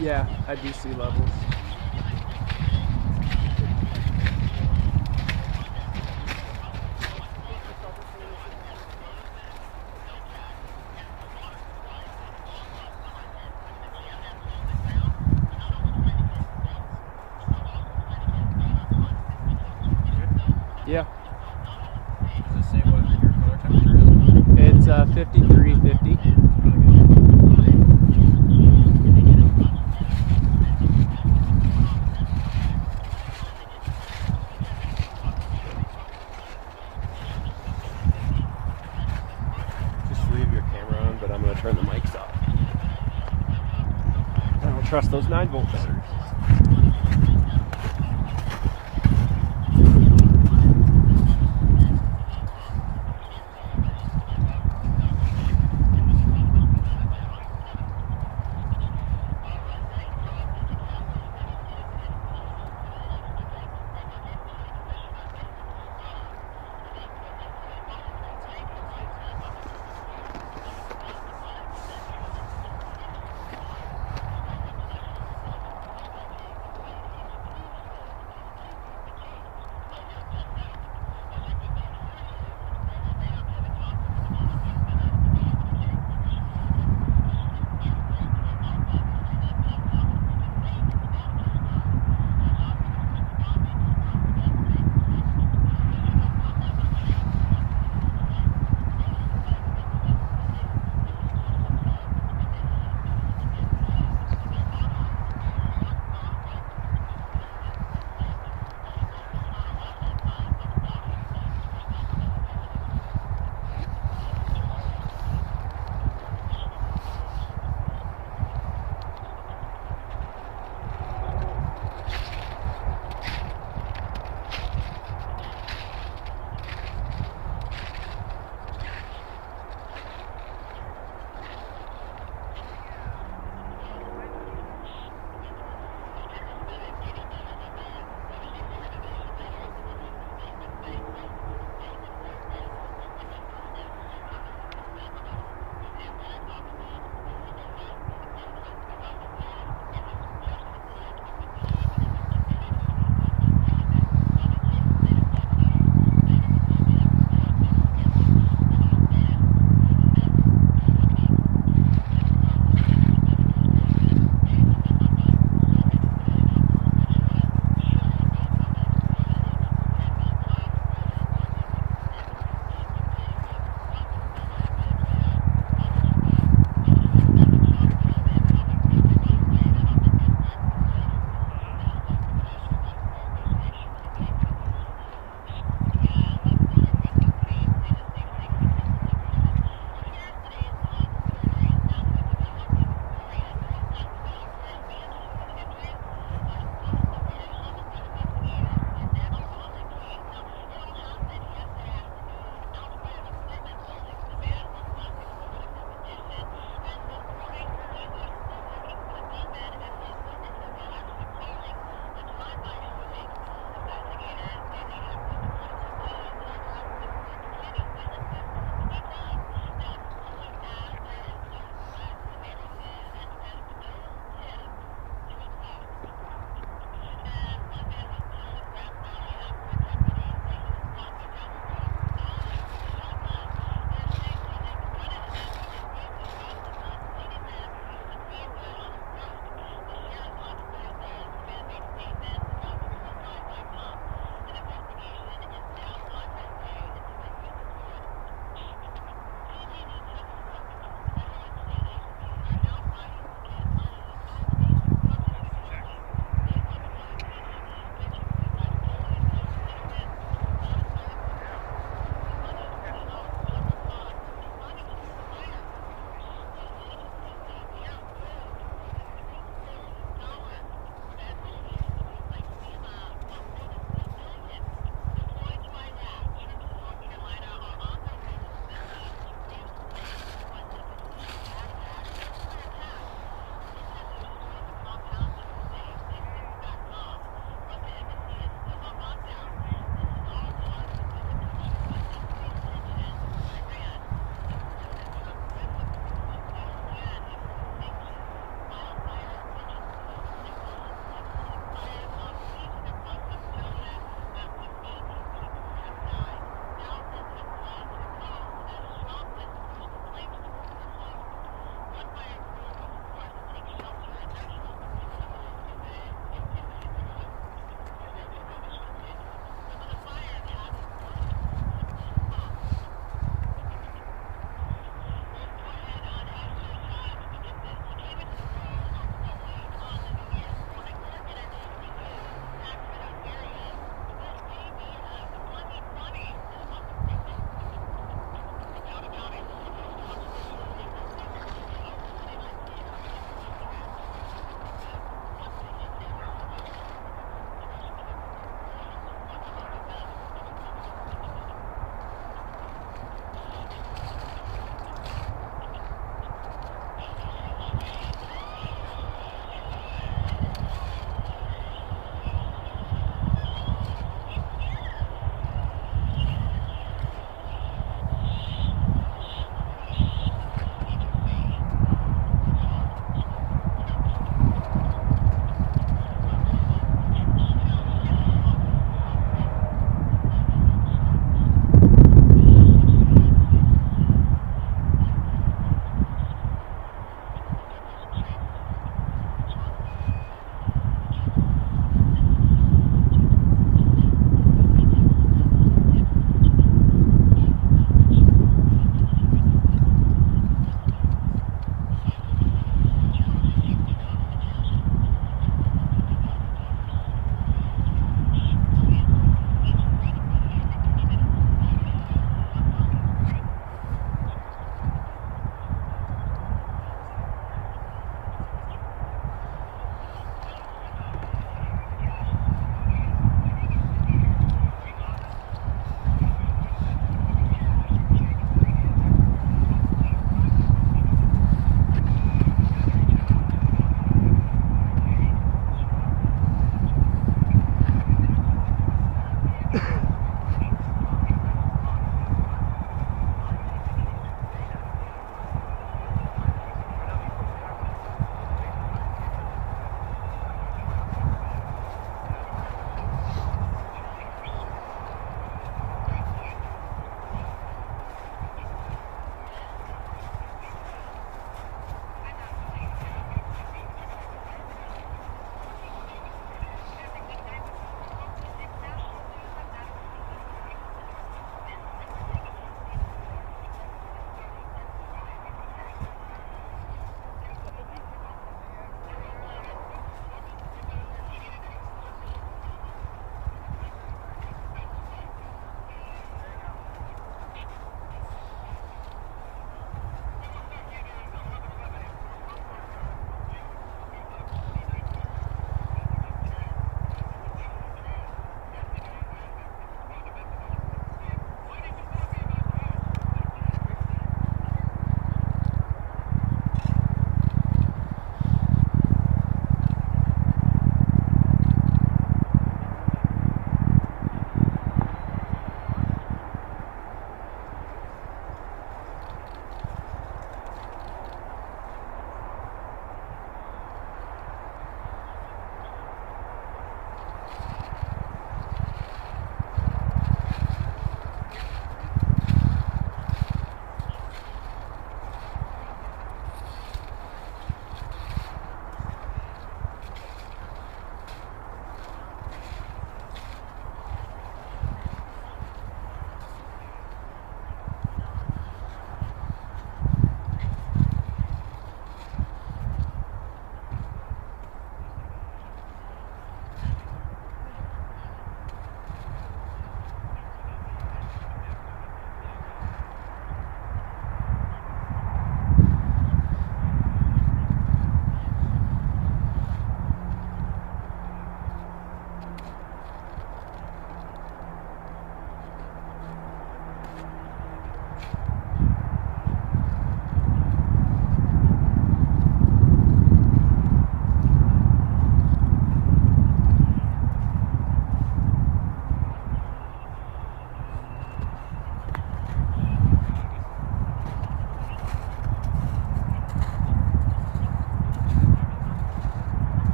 Yeah, I do see levels. Yeah. Does it say what your color temperature is? It's 5350. Just leave your camera on, but I'm going to turn the mics off. I don't trust those 9-volt batteries.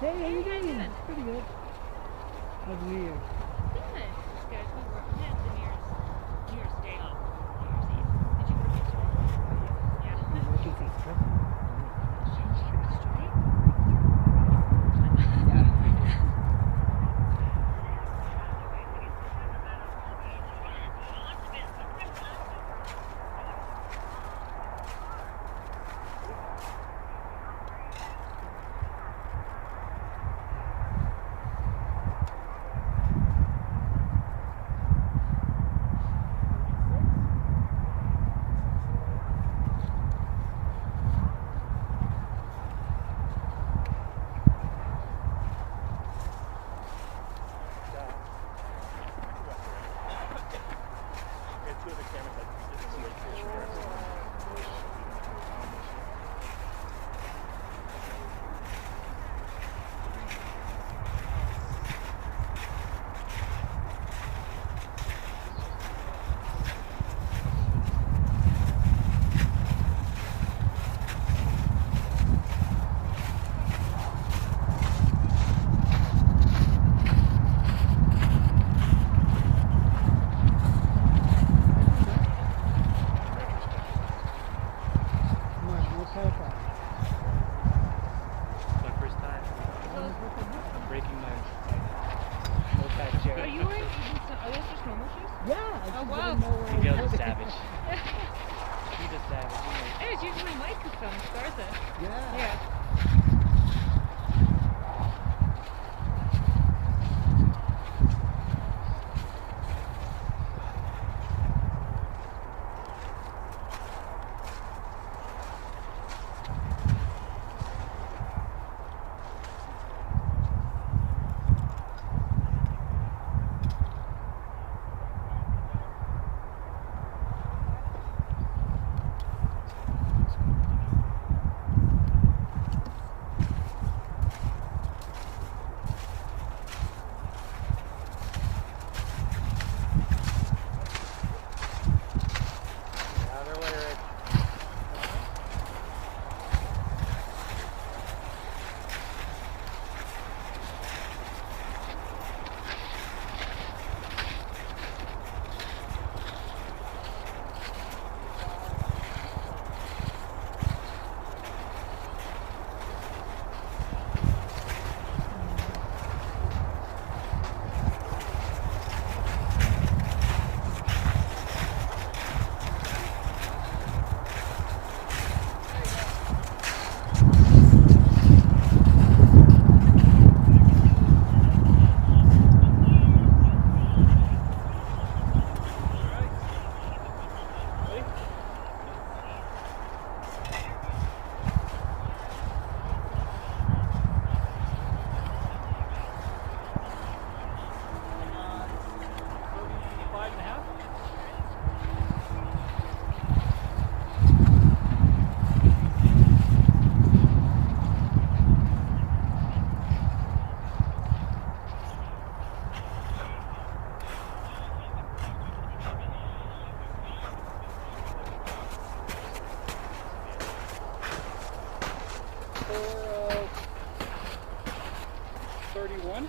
Hey, how you Hey, doing? good. Pretty good. How's New Year? Good. Good. We worked the New Year's Day off. New Year's Eve. Did you work yesterday? Yeah. I'm working since Christmas. Straight? Yeah. What kind of car? My first time breaking my moped chair. Are you wearing are those just normal shoes? Yeah. I Oh, just wow. didn't know where Miguel's I a was savage. He's a savage. Hey, it's usually Mike who films Garza. Yeah. Yeah. For 31.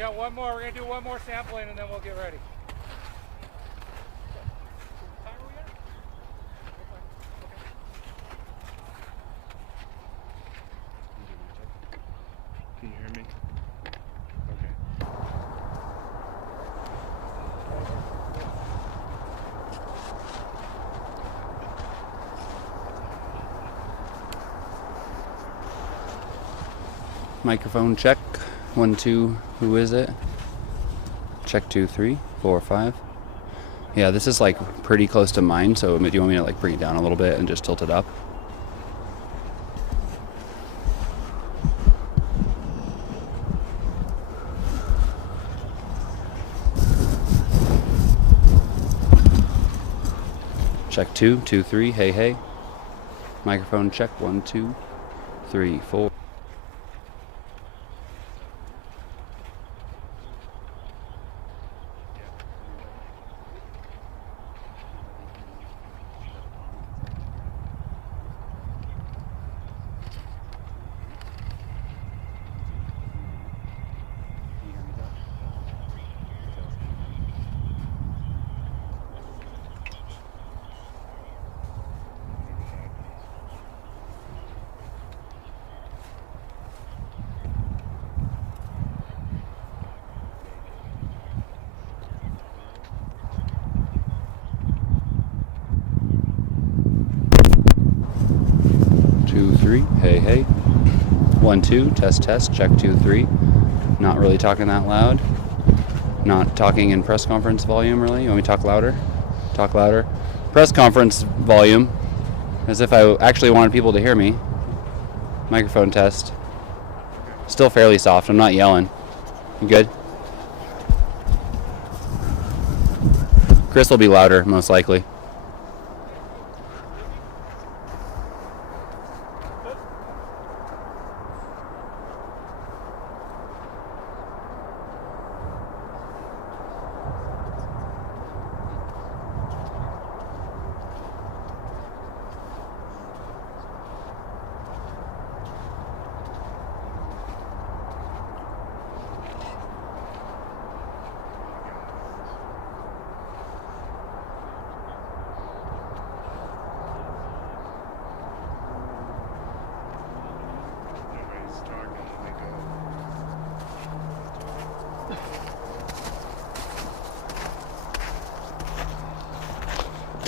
got one more. We're gonna do one more sampling and then we'll get ready. Can you hear me? Okay. Microphone check. 1, 2. Who is it? Check 2, 3, 4, 5. Yeah, this is like pretty close to mine. So do you want me to like bring it down a little bit and just tilt it up? Check 2, 2, 3. Hey, hey. Microphone check. 1, 2, 3, 4. Hey, hey. 1, 2. Test, test. Check 2, 3. Not really talking that loud. Not talking in press conference volume, really. You want me to talk louder? Talk louder. Press conference volume. As if I actually wanted people to hear me. Microphone test. Still fairly soft. I'm not yelling. You good? Chris will be louder, most likely.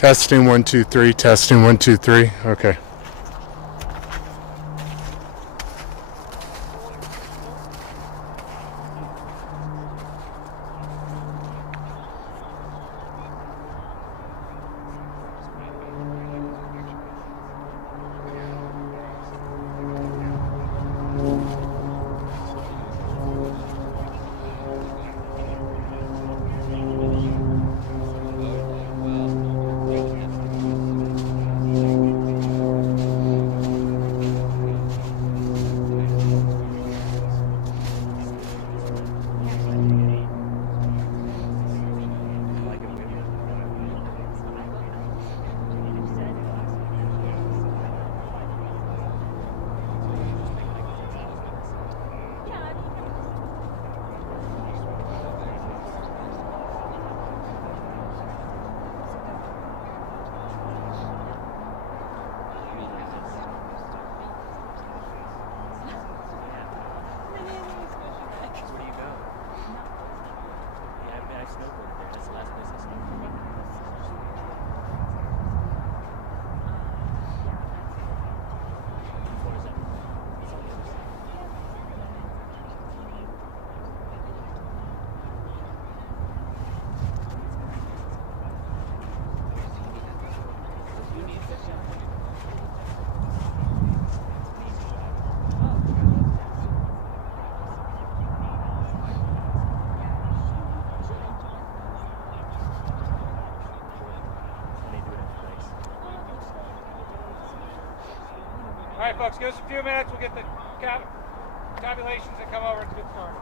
Testing 1, 2, 3. Testing 1, 2, 3. Okay. All right, folks, give us a few minutes. We'll get the tabulations and come over and get started.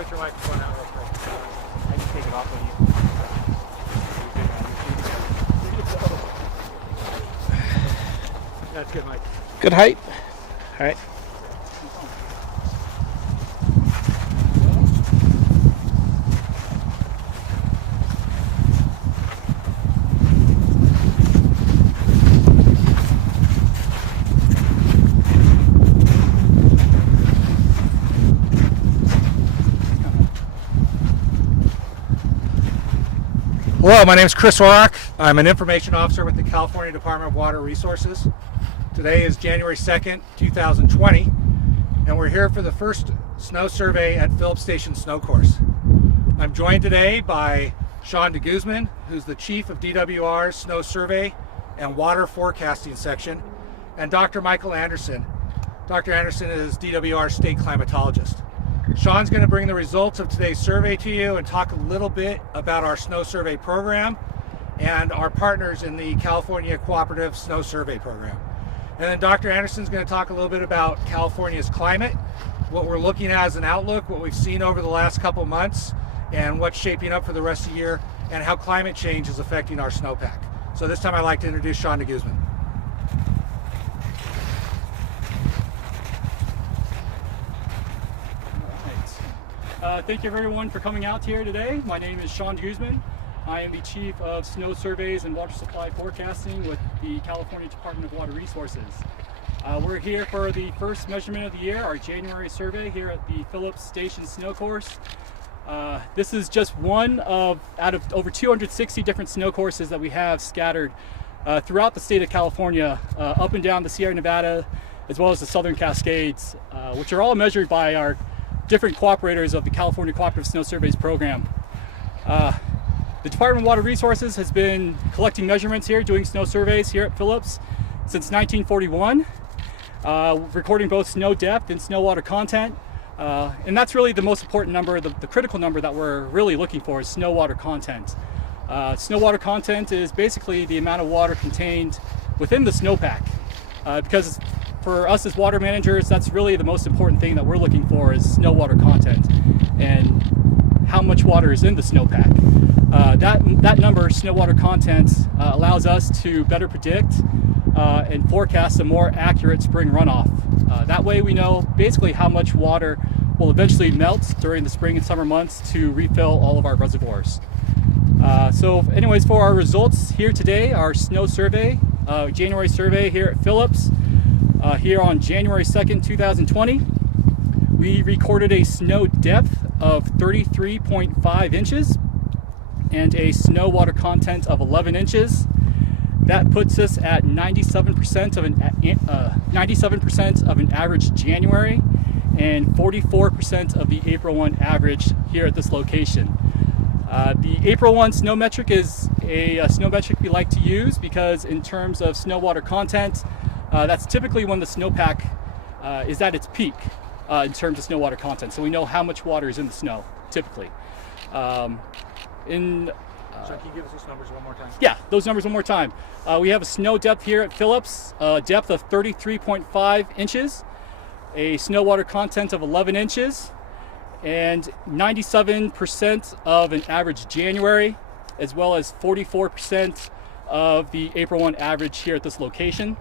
switch your microphone out real quick. I can take it off of you. That's good, Mike. Good height. All right. Hello, my name is Chris Orrock. I'm an information officer with the California Department of Water Resources. Today is January 2nd, 2020, and we're here for the first snow survey at Phillips Station Snow Course. I'm joined today by Sean DeGuzman, who's the chief of DWR's Snow Survey and Water Forecasting Section, and Dr. Michael Anderson. Dr. Anderson is DWR's state climatologist. Sean's going to bring the results of today's survey to you and talk a little bit about our snow survey program and our partners in the California Cooperative Snow Survey Program. And then Dr. Anderson's going to talk a little bit about California's climate, what we're looking at as an outlook, what we've seen over the last couple months, and what's shaping up for the rest of the year, and how climate change is affecting our snowpack. So this time I'd like to introduce Sean DeGuzman. Thank you everyone for coming out here today. My name is Sean DeGuzman. I am the Chief of Snow Surveys and Water Supply Forecasting with the California Department of Water Resources. We're here for the first measurement of the year, our January survey here at the Phillips Station Snow Course. This is just one out of over 260 different snow courses that we have scattered throughout the state of California, up and down the Sierra Nevada, as well as the Southern Cascades, which are all measured by our different cooperators of the California Cooperative Snow Surveys program. The Department of Water Resources has been collecting measurements here, doing snow surveys here at Phillips since 1941, recording both snow depth and snow water content. And that's really the most important number, the critical number that we're really looking for is snow water content. Snow water content is basically the amount of water contained within the snowpack, because for us as water managers, that's really the most important thing that we're looking for is snow water content and how much water is in the snowpack. That number, snow water content, allows us to better predict and forecast a more accurate spring runoff. That way we know basically how much water will eventually melt during the spring and summer months to refill all of our reservoirs. So anyways, for our results here today, our snow survey, January survey here at Phillips, here on January 2nd, 2020, we recorded a snow depth of 33.5 inches and a snow water content of 11 inches. That puts us at 97% of an average January and 44% of the April 1 average here at this location. The April 1 snow metric is a snow metric we like to use because in terms of snow water content, that's typically when the snowpack is at its peak in terms of snow water content. So we know how much water is in the snow, typically. So can you give us those numbers one more time? Yeah, those numbers one more time. We have a snow depth here at Phillips, depth of 33.5 inches, a snow water content of 11 inches, and 97% of an average January, as well as 44% of the April 1 average here at this location.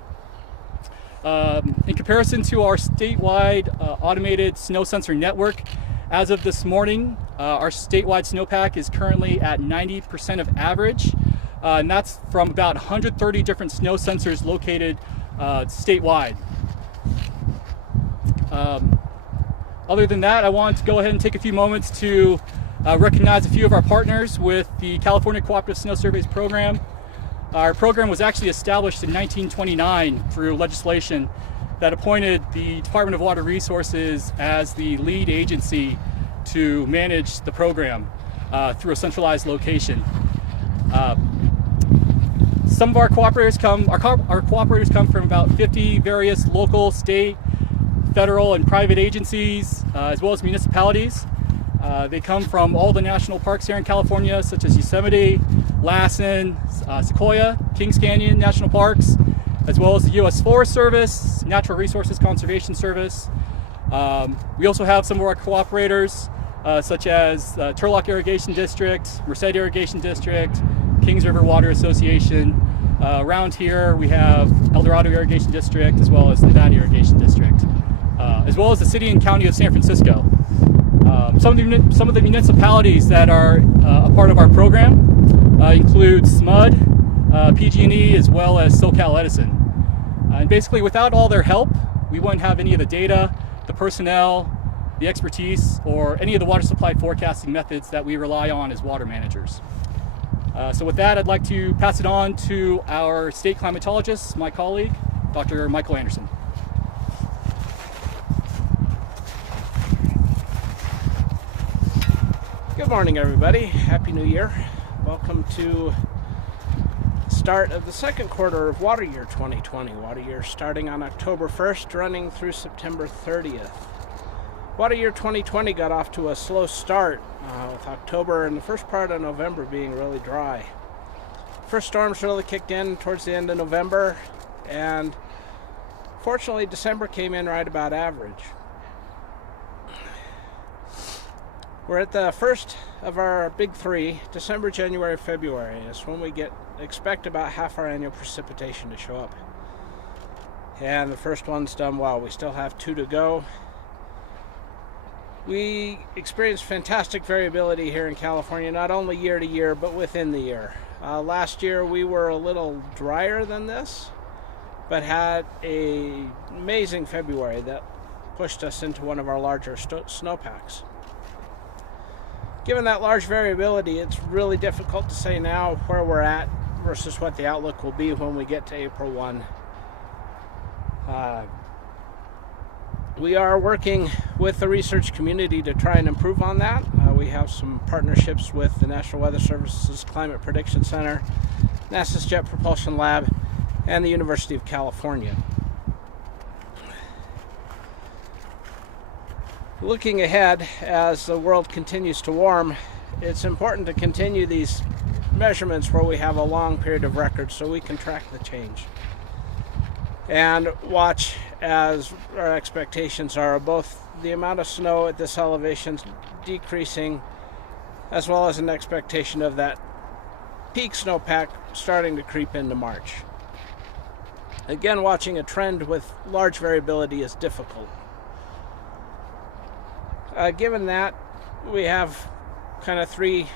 In comparison to our statewide automated snow sensor network, as of this morning, our statewide snowpack is currently at 90% of average, and that's from about 130 different snow sensors located statewide. Other than that, I want to go ahead and take a few moments to recognize a few of our partners with the California Cooperative Snow Surveys program. Our program was actually established in 1929 through legislation that appointed the Department of Water Resources as the lead agency to manage the program through a centralized location. Some of our cooperators come from about 50 various local, state, federal, and private agencies, as well as municipalities. They come from all the national parks here in California, such as Yosemite, Lassen, Sequoia, Kings Canyon National Parks, as well as the U.S. Forest Service, Natural Resources Conservation Service. We also have some of our cooperators such as Turlock Irrigation District, Merced Irrigation District, Kings River Water Association. Around here we have El Dorado Irrigation District as well as Nevada Irrigation District, as well as the City and County of San Francisco. Some of the municipalities that are a part of our program include SMUD, PG&E, as well as SoCal Edison. And basically without all their help, we wouldn't have any of the data, the personnel, the expertise, or any of the water supply forecasting methods that we rely on as water managers. So with that, I'd like to pass it on to our state climatologist, my colleague, Dr. Michael Anderson. Good morning, everybody. Happy New Year. Welcome to the start of the second quarter of water year 2020. Water year starting on October 1st, running through September 30th. Water year 2020 got off to a slow start, with October and the first part of November being really dry. First storms really kicked in towards the end of November, and fortunately December came in right about average. We're at the first of our big three, December, January, February. It's when we expect about half our annual precipitation to show up. And the first one's done well. We still have 2 to go. We experienced fantastic variability here in California, not only year to year, but within the year. Last year we were a little drier than this, but had an amazing February that pushed us into one of our larger snowpacks. Given that large variability, it's really difficult to say now where we're at versus what the outlook will be when we get to April 1. We are working with the research community to try and improve on that. We have some partnerships with the National Weather Service's Climate Prediction Center, NASA's Jet Propulsion Lab, and the University of California. Looking ahead, as the world continues to warm, it's important to continue these measurements where we have a long period of record so we can track the change. And watch as our expectations are of both the amount of snow at this elevation decreasing, as well as an expectation of that peak snowpack starting to creep into March. Again, watching a trend with large variability is difficult. Given that, we have kind of 3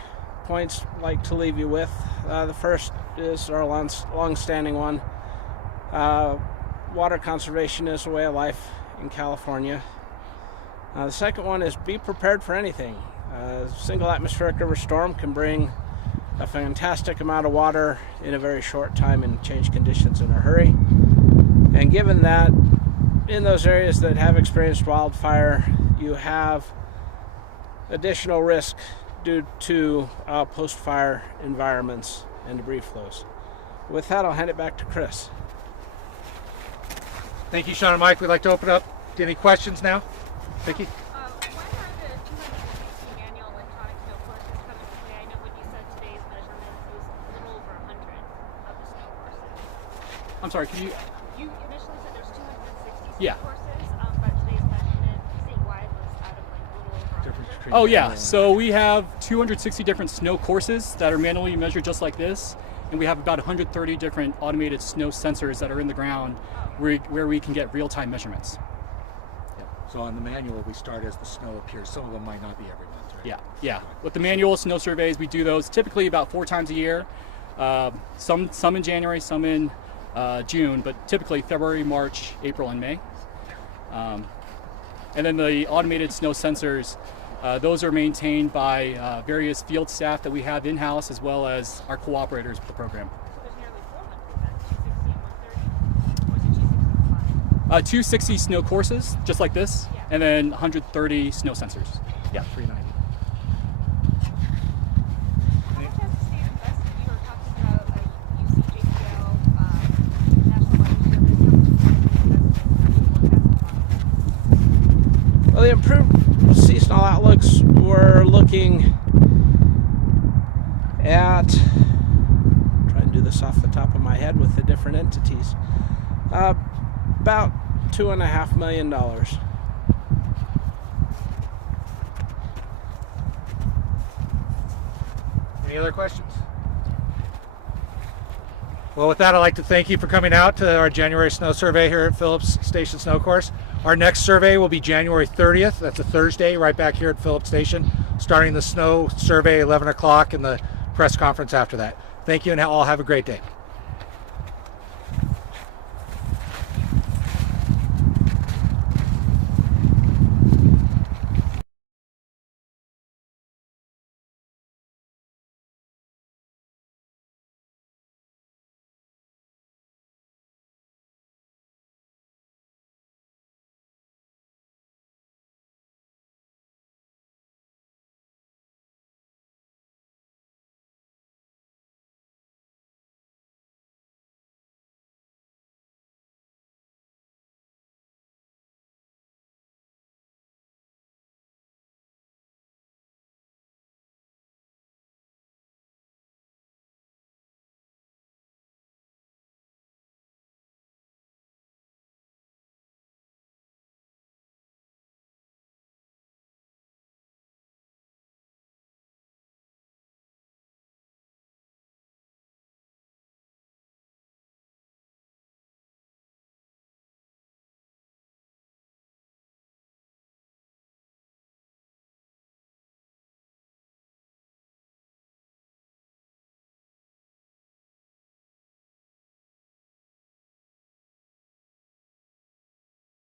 points I'd like to leave you with. The first is our long-standing one. Water conservation is a way of life in California. The second one is be prepared for anything. A single atmospheric river storm can bring a fantastic amount of water in a very short time and change conditions in a hurry. And given that, in those areas that have experienced wildfire, you have additional risk due to post-fire environments and debris flows. With that, I'll hand it back to Chris. Thank you, Sean and Mike. We'd like to open up to any questions now. Vicki? When are the 260 manual electronic snow courses come into play? I know when you said today's measurements, it was a little over 100 of the snow courses. I'm sorry, could you? You initially said there's 260 snow Yeah. courses, but today's measurement statewide was out of like a little over 100. Oh yeah, so we have 260 different snow courses that are manually measured just like this, and we have about 130 different automated snow sensors that are in the ground where we can get real-time measurements. So on the manual, we start as the snow appears. Some of them might not be every month, right? Yeah. With the manual snow surveys, we do those typically about 4 times a year. Some in January, some in June, but typically February, March, April, and May. And then the automated snow sensors, those are maintained by various field staff that we have in-house, as well as our cooperators with the program. So there's nearly 400 then, 260 and 130, or is it 265? 260 snow courses, just like this, Yeah. and then 130 snow sensors. Yeah, 390. How much has the state invested? You were talking about UCJPL, National Weather Service. How much has the state invested in forecasting models? Well, the improved seasonal outlooks, we're looking at, try and do this off the top of my head with the different entities, about $2.5 million. Any other questions? Well, with that, I'd like to thank you for coming out to our January snow survey here at Phillips Station Snow Course. Our next survey will be January 30th. That's a Thursday, right back here at Phillips Station, starting the snow survey 11 o'clock and the press conference after that. Thank you, and all have a great day.